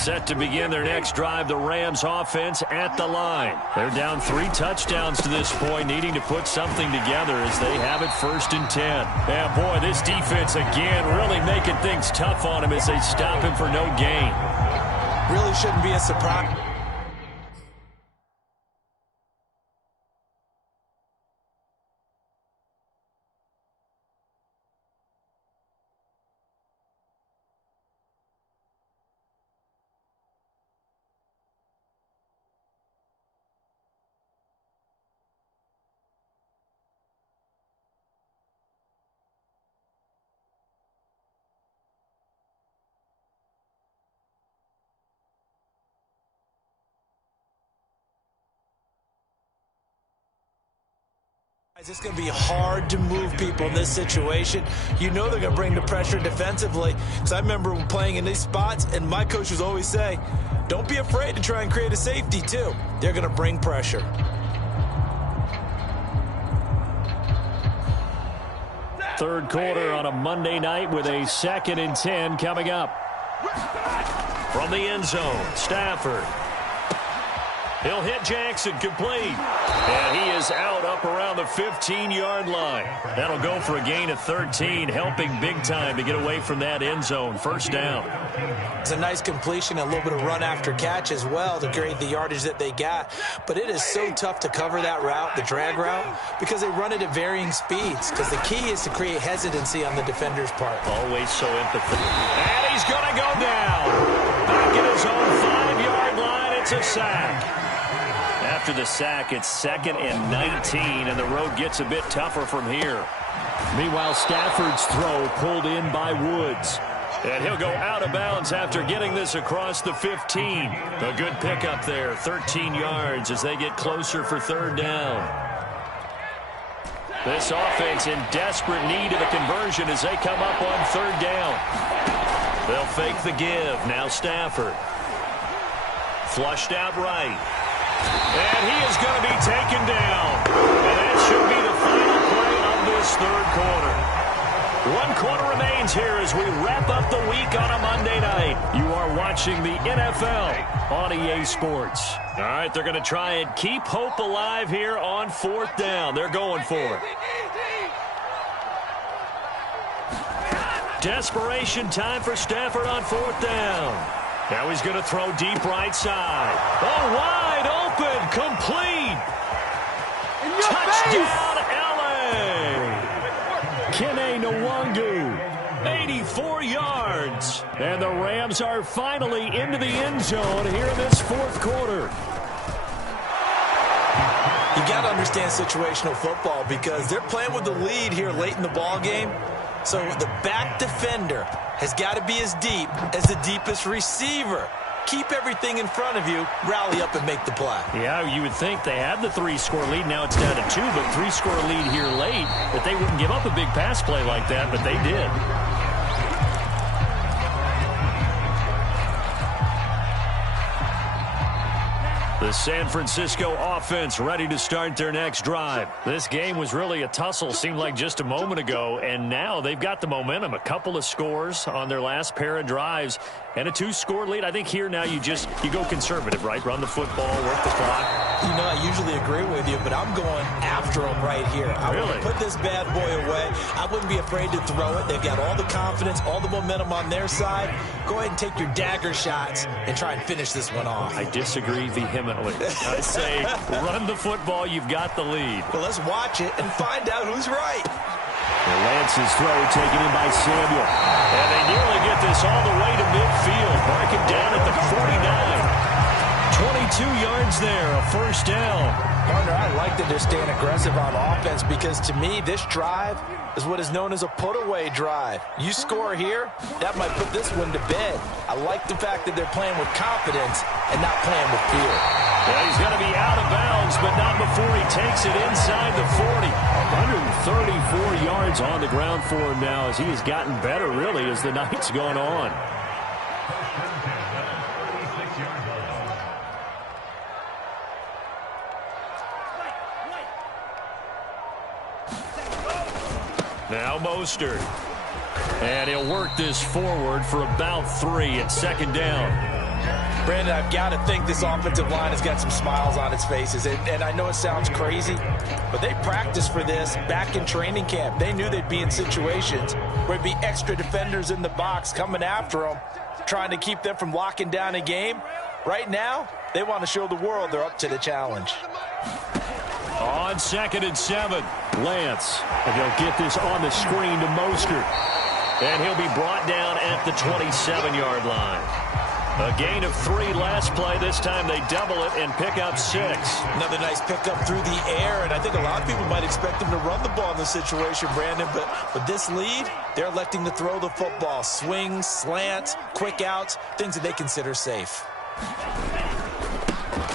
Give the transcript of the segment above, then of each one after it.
Set to begin their next drive, the Rams offense at the line. They're down 3 touchdowns to this point, needing to put something together as they have it 1st and 10. Yeah, boy, this defense again really making things tough on him as they stop him for no gain. Really shouldn't be a surprise. It's going to be hard to move people in this situation. You know they're going to bring the pressure defensively. Because I remember playing in these spots, and my coach would always say, don't be afraid to try and create a safety, too. They're going to bring pressure. Third quarter on a Monday night with a 2nd and 10 coming up. From the end zone, Stafford. He'll hit Jackson, complete. And he is out up around the 15-yard line. That'll go for a gain of 13, helping big time to get away from that end zone. 1st down. It's a nice completion, a little bit of run after catch as well to create the yardage that they got. But it is so tough to cover that route, the drag route, because they run it at varying speeds. Because the key is to create hesitancy on the defender's part. Always so empathetic. And he's going to go down. Back at his own 5-yard line, it's a sack. After the sack, it's 2nd and 19, and the road gets a bit tougher from here. Meanwhile, Stafford's throw pulled in by Woods. And he'll go out of bounds after getting this across the 15. A good pickup there, 13 yards as they get closer for 3rd down. This offense in desperate need of a conversion as they come up on 3rd down. They'll fake the give. Now Stafford. Flushed out right. And he is going to be taken down. And that should be the final play of this 3rd quarter. 1 quarter remains here as we wrap up the week on a Monday night. You are watching the NFL on EA Sports. All right, they're going to try and keep hope alive here on 4th down. They're going for it. Desperation time for Stafford on 4th down. Now he's going to throw deep right side. Oh, wide open, complete. Touchdown, L.A. Kene Nwangu, 84 yards. And the Rams are finally into the end zone here in this 4th quarter. You got to understand situational football because they're playing with the lead here late in the ball game. So the back defender has got to be as deep as the deepest receiver. Keep everything in front of you, rally up and make the play. Yeah, you would think they had the 3-score lead. Now it's down to 2, but 3-score lead here late, that they wouldn't give up a big pass play like that, but they did. The San Francisco offense ready to start their next drive. This game was really a tussle, seemed like just a moment ago, and now they've got the momentum. A couple of scores on their last pair of drives and a 2-score lead. I think here now you go conservative, right? Run the football, work the clock. You know, I usually agree with you, but I'm going after them right here. I want to put this bad boy away. I wouldn't be afraid to throw it. They've got all the confidence, all the momentum on their side. Go ahead and take your dagger shots and try and finish this one off. I disagree vehemently. I say run the football. You've got the lead. Well, let's watch it and find out who's right. Lance's throw taken in by Samuel. And they nearly get this all the way to midfield. Mark it down at the 49. 22 yards there, a 1st down. Partner, I like that they're staying aggressive on offense because to me, this drive is what is known as a put-away drive. You score here, that might put this one to bed. I like the fact that they're playing with confidence and not playing with fear. Yeah, he's going to be out of bounds, but not before he takes it inside the 40. 134 yards on the ground for him now as he has gotten better, really, as the night's gone on. Now Mostert. And he'll work this forward for about 3 at 2nd down. Brandon, I've got to think this offensive line has got some smiles on its faces. And I know it sounds crazy, but they practiced for this back in training camp. They knew they'd be in situations where there'd be extra defenders in the box coming after them, trying to keep them from locking down a game. Right now, they want to show the world they're up to the challenge. On 2nd and 7, Lance. And they'll get this on the screen to Mostert. And he'll be brought down at the 27-yard line. A gain of 3 last play. This time they double it and pick up 6. Another nice pickup through the air, and I think a lot of people might expect him to run the ball in this situation, Brandon, but with this lead, they're electing to throw the football. Swings, slants, quick outs, things that they consider safe.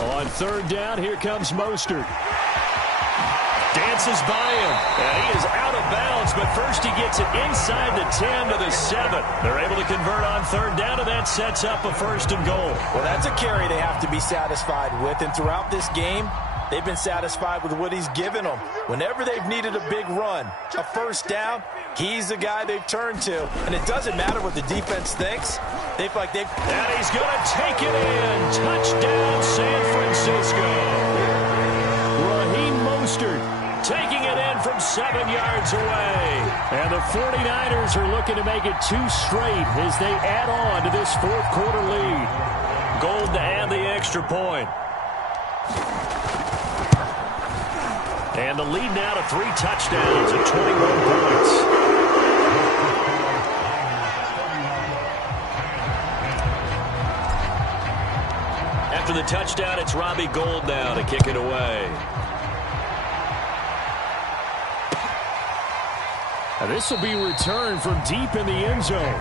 On 3rd down, here comes Mostert. Dances by him, and he is out of bounds, but first he gets it inside the 10 to the 7. They're able to convert on 3rd down, and that sets up a 1st and goal. Well, that's a carry they have to be satisfied with, and throughout this game, they've been satisfied with what he's given them. Whenever they've needed a big run, a 1st down, he's the guy they've turned to, and it doesn't matter what the defense thinks. They feel like they've... And he's going to take it in. Touchdown, San Francisco. Raheem Mostert taking it in from 7 yards away. And the 49ers are looking to make it 2 straight as they add on to this 4th quarter lead. Gold to add the extra point. And the lead now to 3 touchdowns at 21 points. After the touchdown, it's Robbie Gould now to kick it away. And this will be returned from deep in the end zone.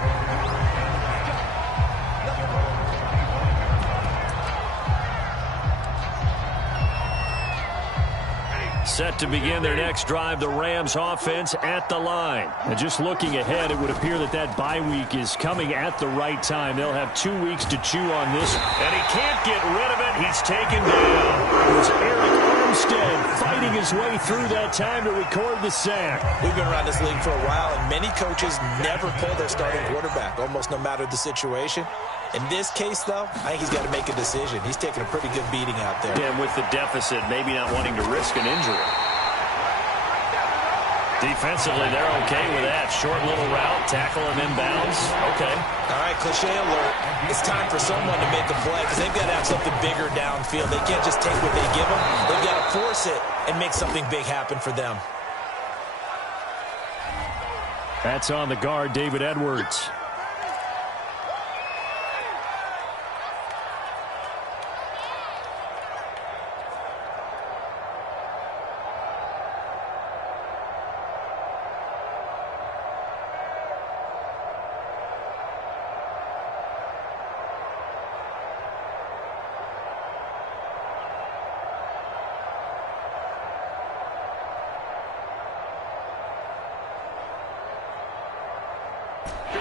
Set to begin their next drive, the Rams offense at the line. And just looking ahead, it would appear that that bye week is coming at the right time. They'll have 2 weeks to chew on this. And he can't get rid of it. He's taken down. It was Eric Armstead fighting his way through that time to record the sack. We've been around this league for a while, and many coaches never pull their starting quarterback, almost no matter the situation. In this case, though, I think he's got to make a decision. He's taking a pretty good beating out there. And with the deficit, maybe not wanting to risk an injury. Defensively, they're okay with that. Short little route, tackle him inbounds. Okay. All right, cliche alert. It's time for someone to make a play because they've got to have something bigger downfield. They can't just take what they give them. They've got to force it and make something big happen for them. That's on the guard, David Edwards.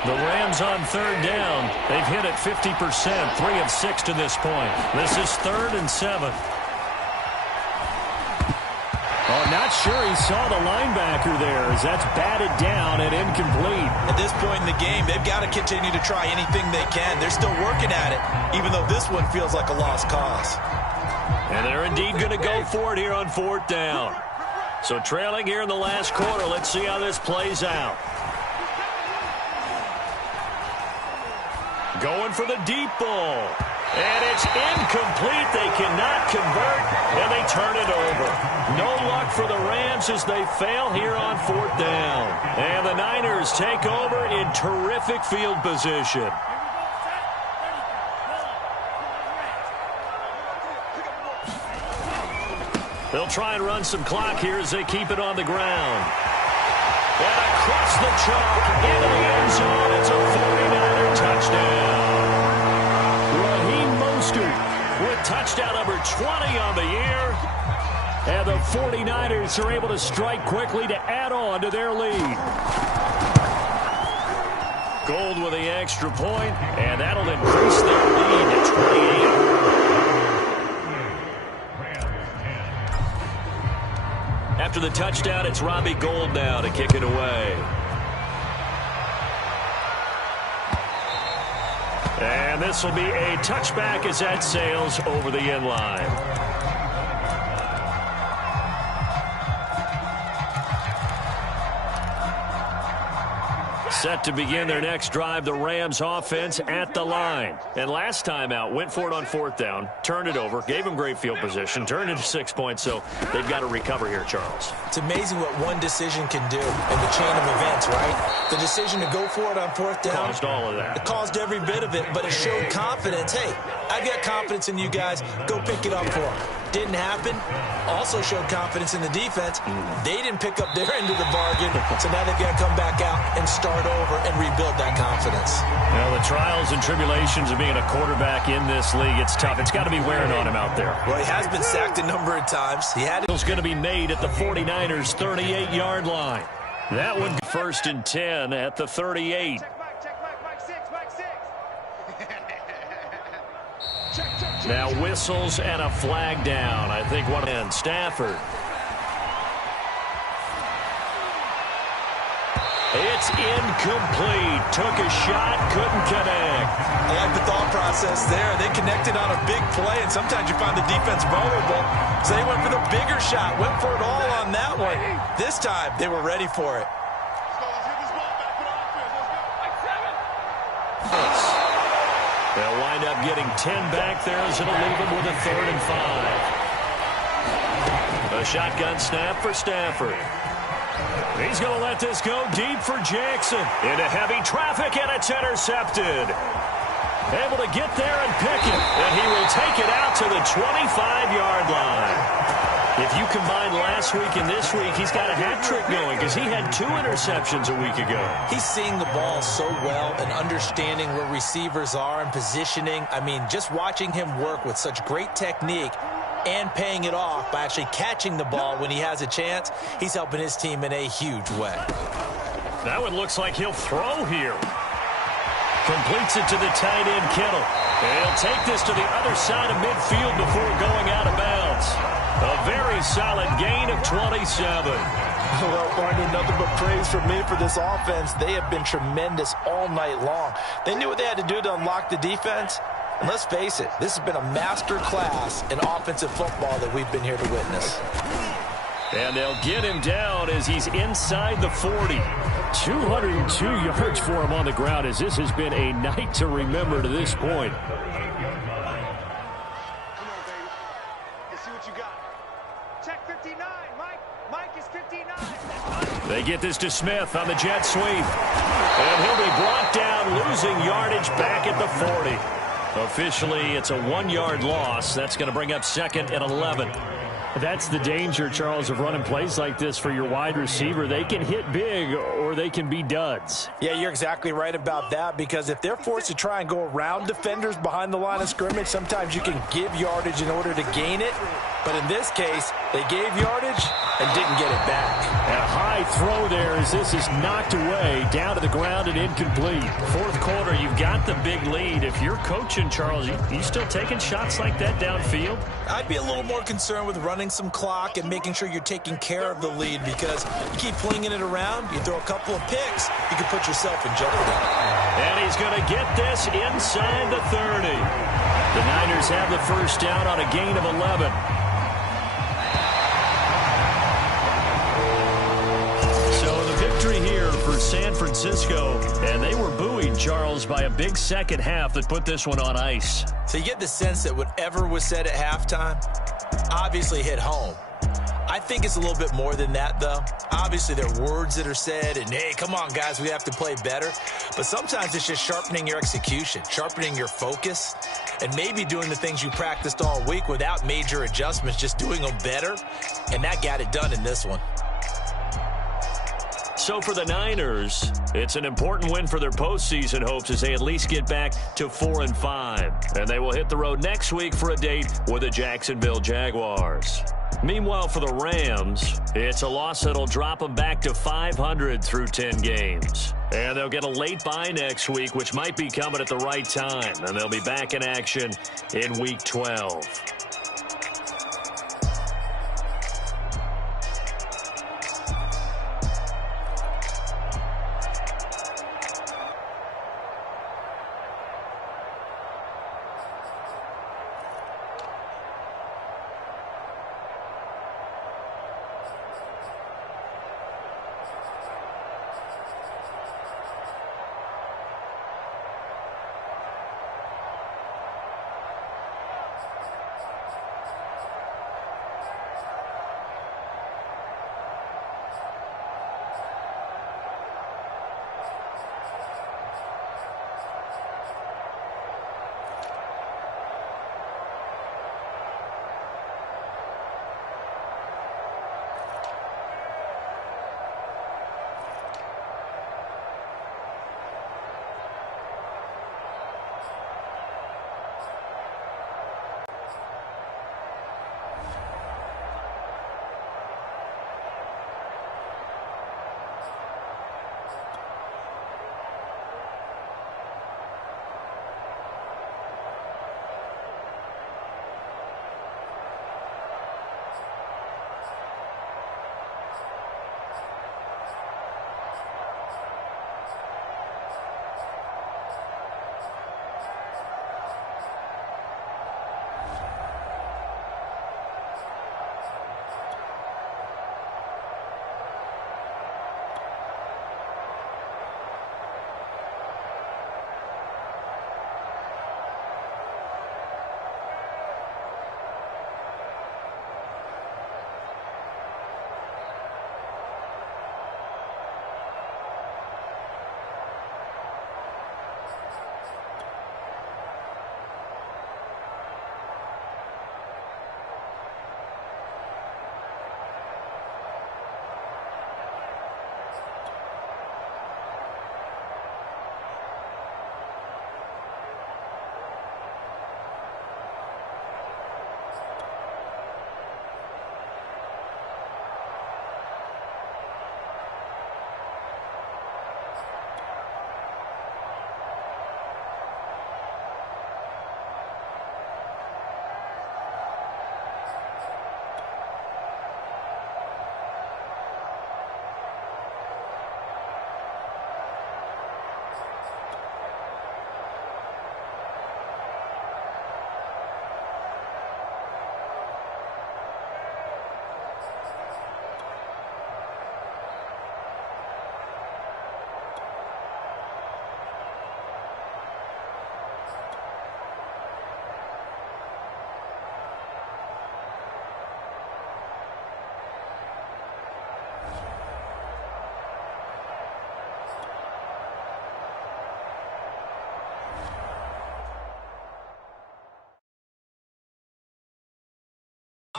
The Rams on 3rd down. They've hit it 50%, 3 of 6 to this point. This is 3rd and 7. Oh, not sure he saw the linebacker there as that's batted down and incomplete. At this point in the game, they've got to continue to try anything they can. They're still working at it, even though this one feels like a lost cause. And they're indeed going to go for it here on 4th down. So trailing here in the last quarter, let's see how this plays out. Going for the deep ball. And it's incomplete. They cannot convert, and they turn it over. No luck for the Rams as they fail here on 4th down. And the Niners take over in terrific field position. They'll try and run some clock here as they keep it on the ground. And across the chalk into the end zone. It's a 49er touchdown. Raheem Mostert with touchdown number 20 on the year. And the 49ers are able to strike quickly to add on to their lead. Gold with the extra point, and that'll increase their lead to 28. After the touchdown, it's Robbie Gould now to kick it away. And this will be a touchback as that sails over the end line. Set to begin their next drive, the Rams offense at the line. And last time out, went for it on fourth down, turned it over, gave them great field position, turned into 6 points, so they've got to recover here, Charles. It's amazing what one decision can do in the chain of events, right? The decision to go for it on fourth down. Caused all of that. It caused every bit of it, but it showed confidence. Hey, I've got confidence in you guys. Go pick it up for them. Didn't happen. Also showed confidence in the defense. They didn't pick up their end of the bargain, so now they've got to come back out and start over and rebuild that confidence. You know, the trials and tribulations of being a quarterback in this league, it's tough. It's got to be wearing on him out there. Well, he has been sacked a number of times. It's going to be made at the 49ers' 38-yard line. That would be 1st and 10 at the 38. Now whistles and a flag down. I think one and Stafford. It's incomplete. Took a shot, couldn't connect. I like the thought process there. They connected on a big play, and sometimes you find the defense vulnerable. So they went for the bigger shot, went for it all on that one. This time, they were ready for it. They'll wind up getting 10 back there as it'll leave them with a 3rd and 5. A shotgun snap for Stafford. He's going to let this go deep for Jackson. Into heavy traffic, and it's intercepted. Able to get there and pick it. And he will take it out to the 25-yard line. If you combine last week and this week, he's got a hat trick going because he had 2 interceptions a week ago. He's seeing the ball so well and understanding where receivers are and positioning. I mean, just watching him work with such great technique and paying it off by actually catching the ball when he has a chance, he's helping his team in a huge way. That one looks like he'll throw here. Completes it to the tight end, Kittle. And he'll take this to the other side of midfield before going out of bounds. A very solid gain of 27. Well, Barney, nothing but praise for me for this offense. They have been tremendous all night long. They knew what they had to do to unlock the defense. And let's face it, this has been a master class in offensive football that we've been here to witness. And they'll get him down as he's inside the 40. 202 yards for him on the ground as this has been a night to remember to this point. They get this to Smith on the jet sweep. And he'll be brought down, losing yardage back at the 40. Officially, it's a 1-yard loss. That's going to bring up 2nd and 11. That's the danger, Charles, of running plays like this for your wide receiver. They can hit big or they can be duds. Yeah, you're exactly right about that, because if they're forced to try and go around defenders behind the line of scrimmage, sometimes you can give yardage in order to gain it. But in this case, they gave yardage and didn't get it back. A high throw there as this is knocked away, down to the ground and incomplete. 4th quarter, you've got the big lead. If you're coaching, Charles, you still taking shots like that downfield? I'd be a little more concerned with running some clock and making sure you're taking care of the lead, because you keep flinging it around, you throw a couple of picks, you can put yourself in jeopardy. And he's going to get this inside the 30. The Niners have the first down on a gain of 11. Here for San Francisco, and they were buoyed, Charles, by a big second half that put this one on ice. So you get the sense that whatever was said at halftime obviously hit home. I think it's a little bit more than that, though. Obviously, there are words that are said, and, hey, come on, guys, we have to play better. But sometimes it's just sharpening your execution, sharpening your focus, and maybe doing the things you practiced all week without major adjustments, just doing them better, and that got it done in this one. So for the Niners, it's an important win for their postseason hopes as they at least get back to 4-5. And they will hit the road next week for a date with the Jacksonville Jaguars. Meanwhile, for the Rams, it's a loss that'll drop them back to 500 through 10 games. And they'll get a late bye next week, which might be coming at the right time. And they'll be back in action in Week 12.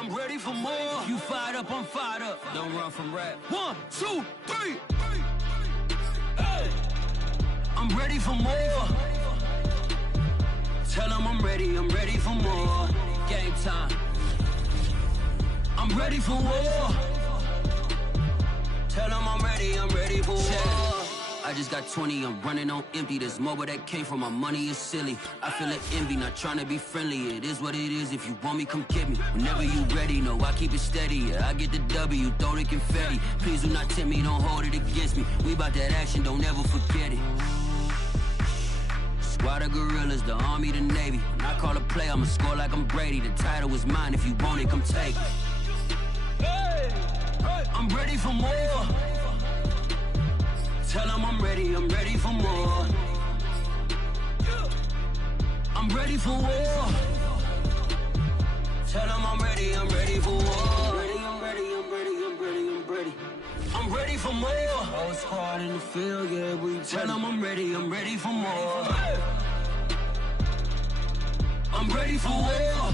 I'm ready for more. You fired up, I'm fired up. Don't run from rap. 1, 2, 3. Hey. I'm ready for more. Tell them I'm ready for more. Game time. I'm ready for war. Tell them I'm ready for war. I just got 20, I'm running on empty. This mobile that came from my money is silly. I feel like envy, not trying to be friendly. It is what it is, if you want me, come get me. Whenever you ready, no, I keep it steady. Yeah, I get the W, throw the confetti. Please do not tempt me, don't hold it against me. We about that action, don't ever forget it. Squad of gorillas, the army, the navy. When I call a play, I'ma score like I'm Brady. The title is mine, if you want it, come take it. I'm ready for more. Tell them I'm ready for more. I'm ready for war. Tell them I'm ready for war. I'm ready for more. Whole squad in the field, yeah, we tell them I'm ready for more. I'm ready for war.